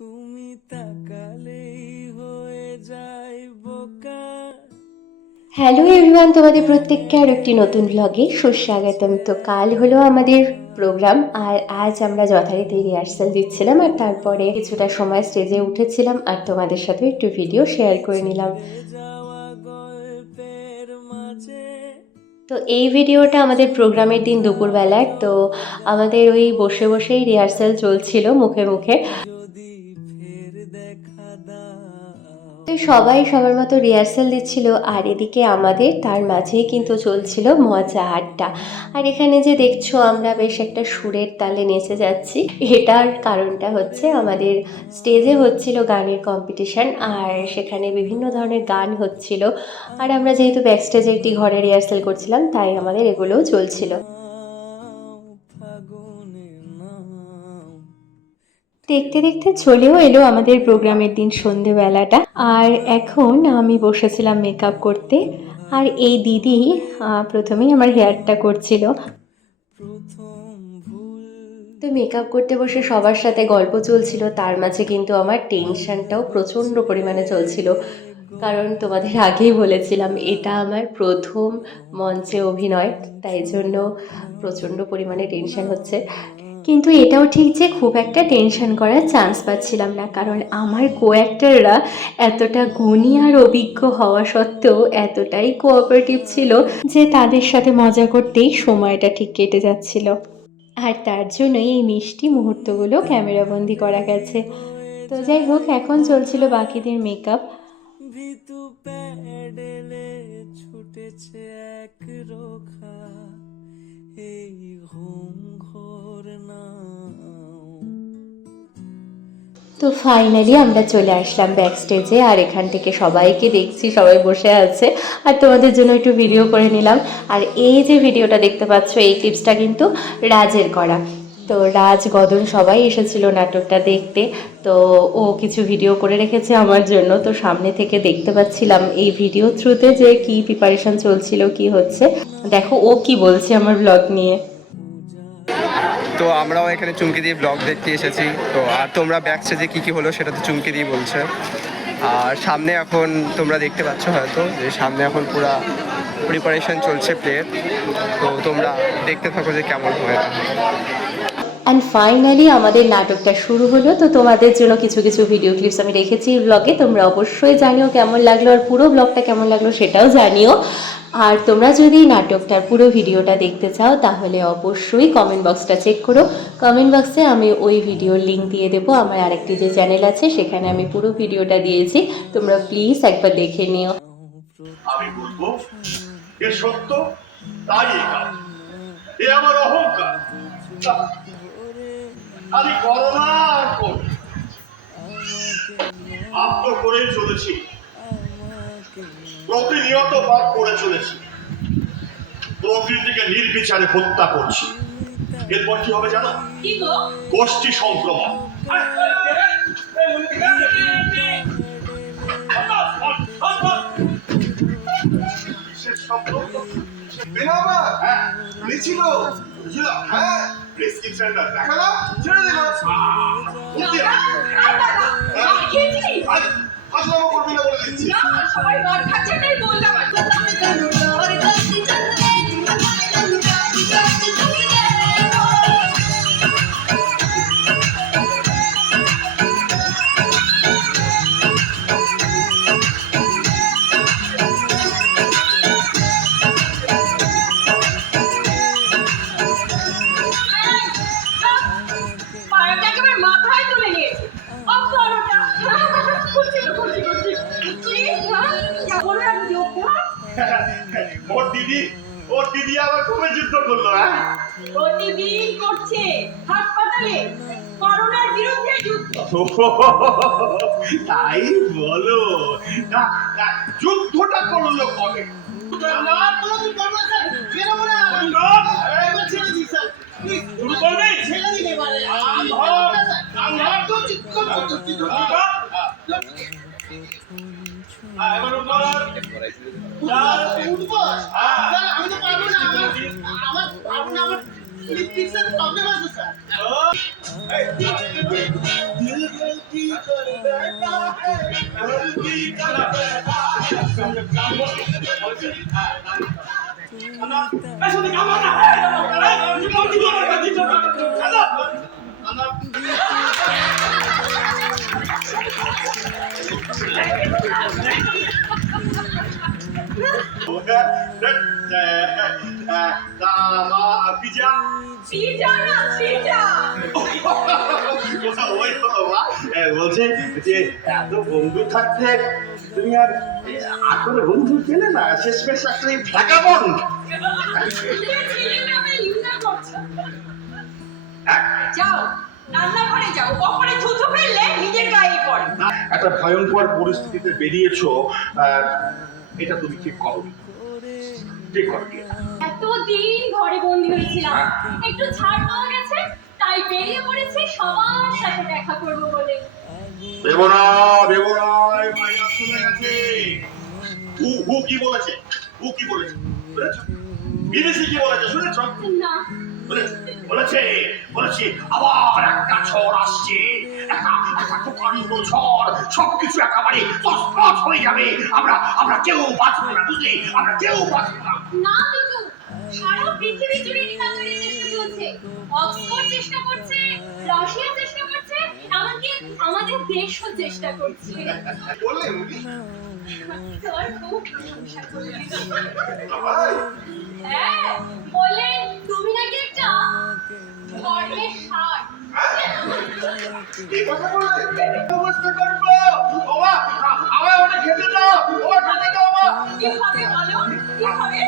তুমি তাকালেই হয়ে যায় বোকা। হ্যালো এভরিওয়ান, তোমাদের প্রত্যেককে আর একটি নতুন ব্লগে সুস্বাগতম। তো কাল হলো আমাদের প্রোগ্রাম, আর আজ আমরা যথারীতি রিহার্সাল দিচ্ছিলাম, আর তারপরে কিছুটা সময় স্টেজে উঠেছিলাম আর তোমাদের সাথে একটু ভিডিও শেয়ার করে নিলাম। যাওয়া গল্পের মাঝে তো এই ভিডিওটা আমাদের প্রোগ্রামের দিন দুপুরবেলার। তো আমাদের ওই বসে বসেই রিহার্সাল চলছিল মুখে মুখে। যদি ফের দেখা দাও। তো সবাই সবার মতো রিহার্সাল দিচ্ছিল, আর এদিকে আমাদের তার মাঝেই কিন্তু চলছিল মজা আড্ডা। আর এখানে যে দেখছো আমরা বেশ একটা সুরের তালে নেচে যাচ্ছি, এটার কারণটা হচ্ছে আমাদের স্টেজে হচ্ছিল গানের কম্পিটিশন, আর সেখানে বিভিন্ন ধরনের গান হচ্ছিল। আর আমরা যেহেতু ব্যাক স্টেজে একটি ঘরে রিহার্সাল করছিলাম, তাই আমাদের এগুলোও চলছিল। ফাগুনে নাও। দেখতে দেখতে চলেও এলো আমাদের প্রোগ্রামের দিন সন্ধেবেলাটা। আর এখন আমি বসেছিলাম মেকআপ করতে, আর এই দিদি প্রথমেই আমার হেয়ারটা করছিল। প্রথম ভুল তো মেকআপ করতে বসে সবার সাথে গল্প চলছিল, তার মাঝে কিন্তু আমার টেনশনটাও প্রচণ্ড পরিমাণে চলছিল। কারণ তোমাদের আগেই বলেছিলাম এটা আমার প্রথম মঞ্চে অভিনয়, তাই জন্য প্রচণ্ড পরিমাণে টেনশন হচ্ছে। কিন্তু এটাও ঠিক যে খুব একটা টেনশন করার চান্স পাচ্ছিলাম না, কারণ আমার কো অ্যাক্টররা এতটা গুণী আর অভিজ্ঞ হওয়া সত্ত্বেও এতটাই কোঅপারেটিভ ছিল যে তাদের সাথে মজা করতেই সময়টা ঠিক কেটে যাচ্ছিল। আর তার জন্যই এই মিষ্টি মুহূর্তগুলো ক্যামেরাবন্দি করা গেছে। তো যাই হোক, এখন চলছিল বাকিদের মেকআপ। ভিতু প্যাডেলে ছুটেছে এক রোখা এই ঘুম ঘোর নাও। তো ফাইনালি আমরা চলে আসলাম ব্যাক স্টেজে, আর এখান থেকে সবাইকে দেখছি, সবাই বসে আছে, আর তোমাদের জন্য একটু ভিডিও করে নিলাম। আর এই যে ভিডিওটা দেখতে পাচ্ছ, এই ক্লিপসটা কিন্তু রাজের করা। তো রাজ গদন সবাই এসেছিল নাটকটা দেখতে, তো ও কিছু ভিডিও করে রেখেছে আমার জন্য। তো সামনে থেকে দেখতে পাচ্ছিলাম এই ভিডিও থ্রুতে যে কি প্রিপারেশন চলছিল, কি হচ্ছে। দেখো ও কি বলছে আমার ব্লগ নিয়ে। তো আমরাও এখানে চুমকি দিয়ে ব্লগ দেখতে এসেছি। তো আর তোমরা ব্যাক স্টেজে কী কী হলো সেটা তো চুমকি দিয়ে বলছে। আর সামনে এখন তোমরা দেখতে পাচ্ছ হয়তো যে সামনে এখন পুরা প্রিপারেশন চলছে প্লের। তো তোমরা দেখতে থাকো যে কেমন হয়। অ্যান্ড ফাইনালি আমাদের নাটকটা শুরু হলো। তো তোমাদের জন্য কিছু কিছু ভিডিও ক্লিপস আমি রেখেছি ব্লগে, তোমরা অবশ্যই জানিও কেমন লাগলো, আর পুরো ব্লগটা কেমন লাগলো সেটাও জানিও। আর তোমরা যদি নাটকটার পুরো ভিডিওটা দেখতে চাও তাহলে অবশ্যই কমেন্ট বক্সটা চেক করো। কমেন্ট বক্সে আমি ওই ভিডিওর লিঙ্ক দিয়ে দেবো। আমার আরেকটি যে চ্যানেল আছে সেখানে আমি পুরো ভিডিওটা দিয়েছি, তোমরা প্লিজ একবার দেখে নিও। আমি বলবো এ সত্য, তাই এ কাজ, এ আমার অহংকার। আমি করোনা আর করি আত্ম করে চলেছি, প্রতিনিয়ত পাপ করে চলেছি, প্রকৃতিকে নির্বিচারে হত্যা করছি। এরপর কি হবে জানো? গোষ্ঠী সংক্রমণ। বিশেষ শব্দ ছিল, হ্যাঁ প্রেসক্রিপশনটা দেখালাম, ছেড়ে দিলাম। হাসলামো করবি না বলে দিচ্ছি। সবাই মার খাচ্ছে তাই বললাম। ওর দিদি আবার কবে যুদ্ধ করলো? প্রতিদিন করছে হাসপাতালে করোনার বিরুদ্ধে যুদ্ধ। তাই বলো, যুদ্ধটা করলো কবে? লিপস্টিকের প্রবলেম আছে স্যার। দিল কি করে বেটা হ্যায় কি করে বেটা আসলে কাম না পিজা পিজা না পিজা। ওই হলো মা। বলছে যে এত বন্ধু থাকতে তুমি আর আসলে বন্ধু পেলে না, শেষমেশ আসলে ভ্যাগাবন্ড। ছেলেটা আমার ইউনা করছে। যাও রান্নাঘরে যাও, কখনো থুথু ফেললে নিজের গায়ে পড়ে। একটা ভয়ঙ্কর পরিস্থিতিতে বেরিয়েছো, এটা তুমি ঠিক করো, ঠিক করো। এতদিন ঘরে বন্দি হয়েছিলাম, একটু ছাড় পাওয়া গেছে, তাই বেরিয়ে পড়েছি সবার সাথে দেখা করব বলে। দেবনা দেবনা মাইনাস চলে গেছে। হু কি বলেছে? হু কি বলেছে শুনেছো? বিদেশি কি বলেছে শুনেছো? না, বলেছে বলেছে আবার একটা ঝড় আসছে, একটা প্রকাণ্ড ঝড়, সবকিছু একেবারে তছনছ হয়ে যাবে। আমরা কেউ বাঁচবো না, বুঝলি? আমরা কেউ বাঁচবো না। না কিন্তু সারা পৃথিবী জুড়ে নিরাপত্তার চেষ্টা চলছে। অক্সফোর্ড চেষ্টা করছে, রাশিয়া চেষ্টা করছে, এমনকি আমাদের দেশও চেষ্টা করছে। বললে উনি তোর খুব প্রশংসা করলেন। হ্যাঁ, বললেন তুমি নাকি একটা ধর্মের ষাঁড়। কি কথা বললে? বুঝতে পারবো বাবা, আমায় ওটা খেতে দাও, ওটা খেতে দাও মা। কিভাবে বলো কিভাবে?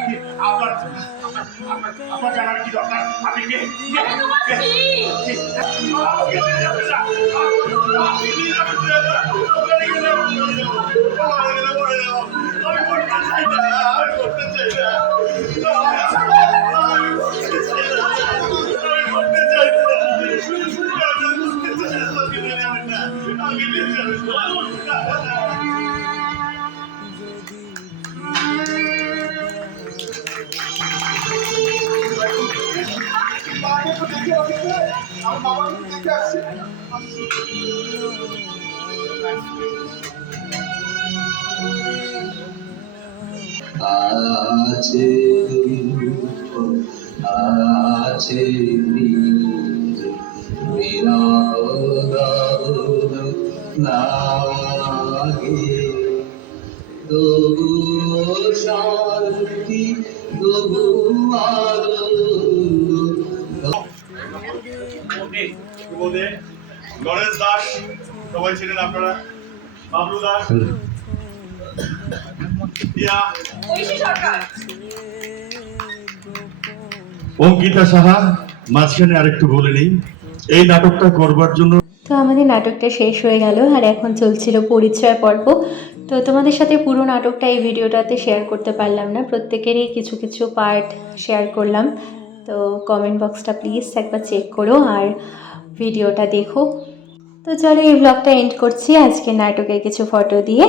আপনার জানার কি দরকার? আপনি কে? আমি তোমার স্ত্রী। আমি করতে চাই না, আমি করতে চাই না, আমার বাবা দেখে আসছে। আছে আছে বিনোদ লাগে তবু শান্তি তবু গণেশ দাস সবাই ছিলেন আপনারা, বাবলু দাস, ইয়া, ঐশী সরকার। অঙ্কিতা সাহা। মাঝখানে আরেকটু বলে নেই, এই নাটকটা করবার জন্য তো আমাদের নাটকটা শেষ হয়ে গেল আর এখন চলছিল পরিচয় পর্ব। তো তোমাদের সাথে পুরো নাটকটা এই ভিডিওটাতে শেয়ার করতে পারলাম না, প্রত্যেকেরই কিছু কিছু পার্ট শেয়ার করলাম। তো কমেন্ট বক্সটা প্লিজ একবার চেক করো আর ভিডিওটা দেখো। তো চলো এই ব্লগটা এন্ড করছি আজকে নাটকের কিছু ফটো দিয়ে।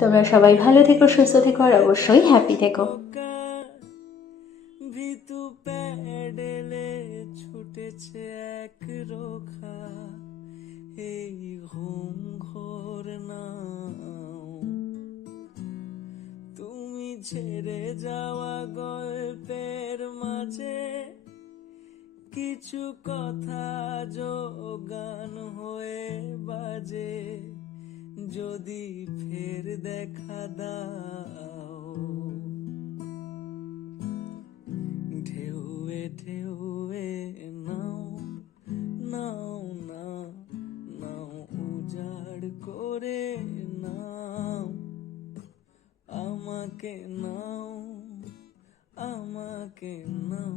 তোমরা সবাই ভালো থেকো, সুস্থ থেকো আর অবশ্যই হ্যাপি থেকো। ভিতু প্যাডেলে ছুটেছে এক রোখা এই ঘুম ঘোর নাও তুমি ছেড়ে যাওয়া গল্পের মাঝে কিছু কথা যোগান হয়ে বাজে যদি ফের দেখা দাও ঢেউয়ে ঢেউয়ে নাও নাও না নাও উজাড় করে নাও আমাকে নাও আমাকে নাও।